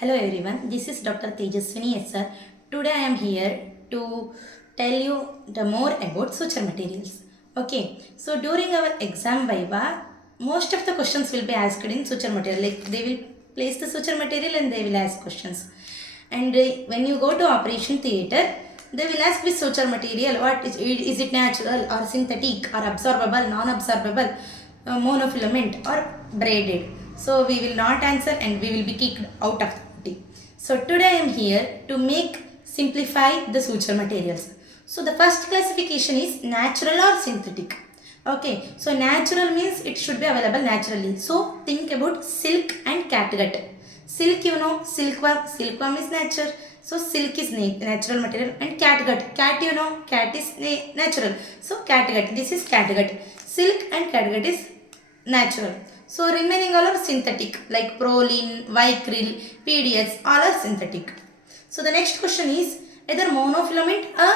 Hello everyone, this is Dr. Tejaswini sir. Today I am here to tell you the more about suture materials. Okay, so during our exam viva, most of the questions will be asked in suture material. Like they will place the suture material and they will ask questions. And when you go to operation theatre, they will ask with suture material, what is it natural or synthetic or absorbable, non-absorbable, monofilament or braided. So we will not answer and we will be kicked out of the party. So today I am here to make simplify the suture materials. So the first classification is natural or synthetic. Okay, so natural means it should be available naturally. So think about silk and catgut. Silk, you know, silkworm is nature. So silk is natural material, and catgut, cat, you know, cat is natural. So catgut, this is catgut. Silk and catgut is natural. So remaining all are synthetic like proline, vicryl, PDS, all are synthetic. So the next question is either monofilament or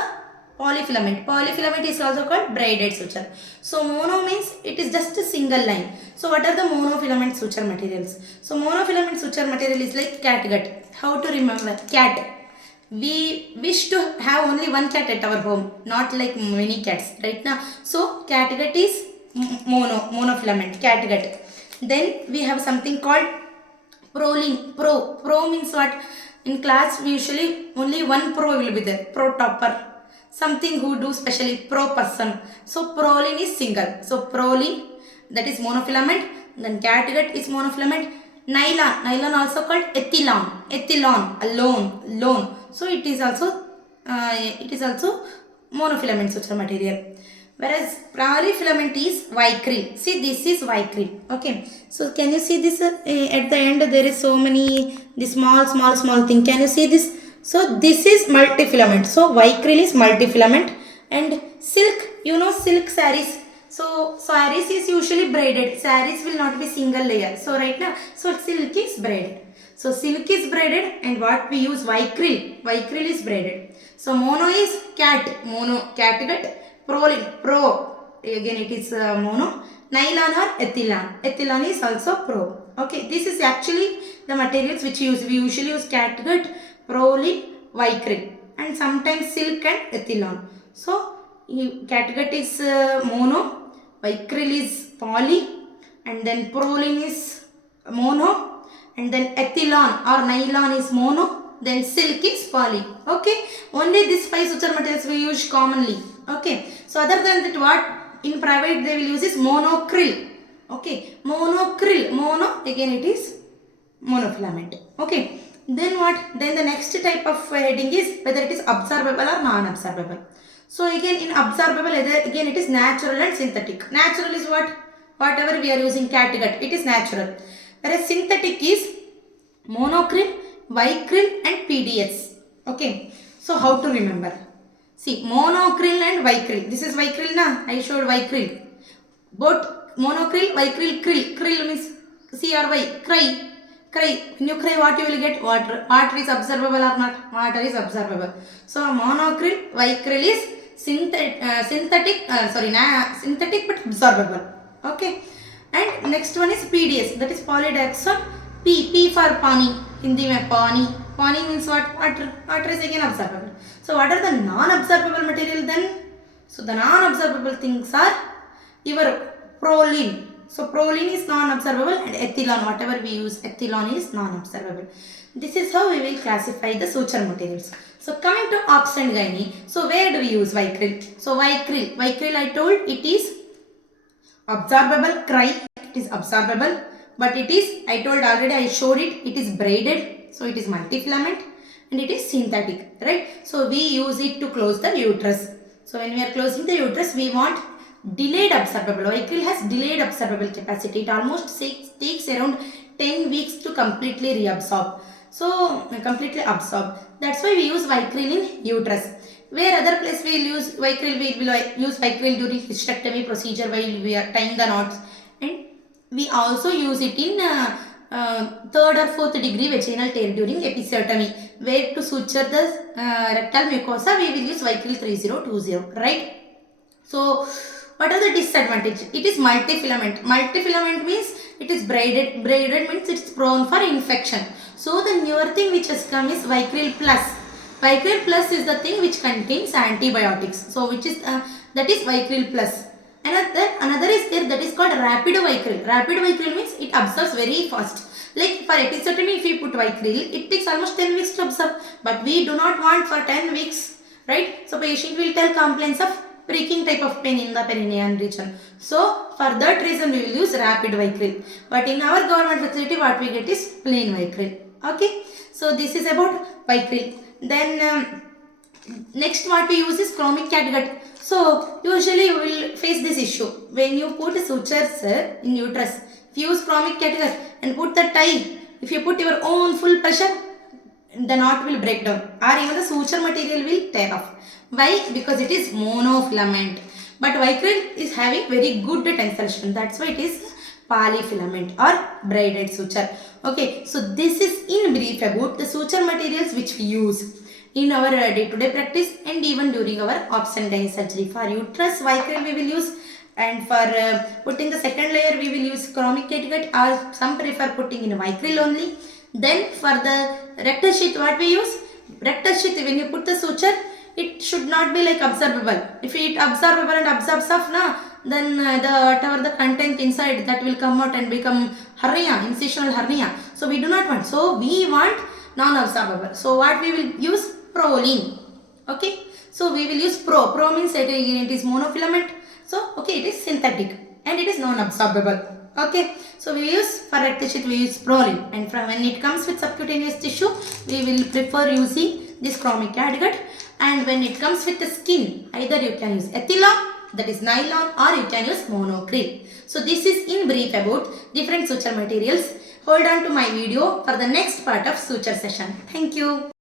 polyfilament. Polyfilament is also called braided suture. So mono means it is just a single line. So what are the monofilament suture materials? So monofilament suture material is like catgut. How to remember? Cat. We wish to have only one cat at our home, not like many cats, right now. So catgut is monofilament, catgut. Then we have something called proline. Pro means what? In class we usually only one pro will be there. Pro topper. Something who do specially pro person. So proline is single. So proline, that is monofilament. Then catgut is monofilament. Nylon also called ethylon, alone. So it is also monofilament suture material. Whereas polyfilament is vicryl. See, this is vicryl. Okay. So can you see this at the end? There is so many the small thing. Can you see this? So this is multifilament. So vicryl is multifilament, and silk. You know silk sarees. So sarees is usually braided. Sarees will not be single layer. So right now, so silk is braided. So silk is braided, and what we use vicryl. Vicryl is braided. So mono is catgut. Pro, again it is mono. Nylon or ethylon is also pro. Okay, this is actually the materials which we usually use catgut, proline, vicryl, and sometimes silk and ethylon. So catgut is mono, vicryl is poly, and then proline is mono, and then ethylon or nylon is mono, then silk is poly. Okay, only these 5 suture materials we use commonly. Okay, so other than that, what in private they will use is monocryl. Okay, mono again it is monofilament. Okay, then what? Then the next type of heading is whether it is absorbable or non-absorbable. So again in absorbable, again it is natural and synthetic. Natural is what? Whatever we are using catgut, it is natural. Whereas synthetic is monocryl, vicryl and PDS. Okay, so how to remember? See, monocryl and vicryl. This is vicryl na? I showed vicryl. Both monocryl, vicryl, krill means CRY, cry. When you cry, what you will get? Water. Water is absorbable or not? Water is absorbable. So monocryl, vicryl is synthetic but absorbable. Okay. And next one is PDS, that is polydioxide. P for pani. Hindi mein pani. Pani means what? Water. Water is again absorbable. So what are the non-absorbable material then? So the non-absorbable things are your proline. So proline is non-absorbable, and ethylon, whatever we use, ethylon is non-absorbable. This is how we will classify the suture materials. So coming to obs and gynae. So where do we use vicryl? So vicryl I told it is absorbable, it is absorbable, but it is, I told already, I showed it, it is braided, so it is multifilament, and it is synthetic, right? So we use it to close the uterus. So when we are closing the uterus, we want delayed absorbable. Vicryl has delayed absorbable capacity. It almost takes around 10 weeks to completely reabsorb. So completely absorb. That's why we use vicryl in uterus. Where other place we will use vicryl, we will use vicryl during hysterectomy procedure while we are tying the knots, and we also use it in 3rd or 4th degree vaginal tear during episiotomy, where to suture the rectal mucosa we will use vicryl 3020, right? So what are the disadvantages? It is multifilament. Multifilament means it is braided. Braided means it's prone for infection. So the newer thing which has come is Vicryl Plus. Vicryl Plus is the thing which contains antibiotics. So which is that is Vicryl Plus. Another is there, that is called Rapid Vicryl. Rapid Vicryl means it absorbs very fast. Like for episiotomy, if we put Vicryl, it takes almost 10 weeks to absorb. But we do not want for 10 weeks, right? So patient will tell complaints of pricking type of pain in the perineal region. So for that reason we will use Rapid Vicryl. But in our government facility, what we get is plain Vicryl. Okay. So this is about Vicryl. Then next what we use is chromic catgut. So usually you will face this issue when you put sutures in uterus. If you use chromic catgut and put the tie, if you put your own full pressure, the knot will break down or even the suture material will tear off. Why? Because it is monofilament. But Vicryl is having very good tensile strength. That's why it is polyfilament or braided suture. Okay, so this is in brief about the suture materials which we use in our day-to-day practice and even during our obs and gynae surgery. For uterus, Vicryl we will use, and for putting the second layer we will use chromic catgut, or some prefer putting in Vicryl only. Then for the rectal sheath, what we use? Rectal sheath, when you put the suture, it should not be like absorbable. If it absorbable and absorbs off, then whatever the content inside that will come out and become hernia, incisional hernia. So we do not want. So we want non-absorbable. So what we will use? Proline. Okay. So we will use Pro. Pro means it is monofilament. So okay, it is synthetic and it is non-absorbable. Okay. So we use for rectal sheath we use Proline, and from when it comes with subcutaneous tissue we will prefer using this chromic catgut, and when it comes with the skin either you can use ethylon, that is nylon, or you can use monocryl. So this is in brief about different suture materials. Hold on to my video for the next part of suture session. Thank you.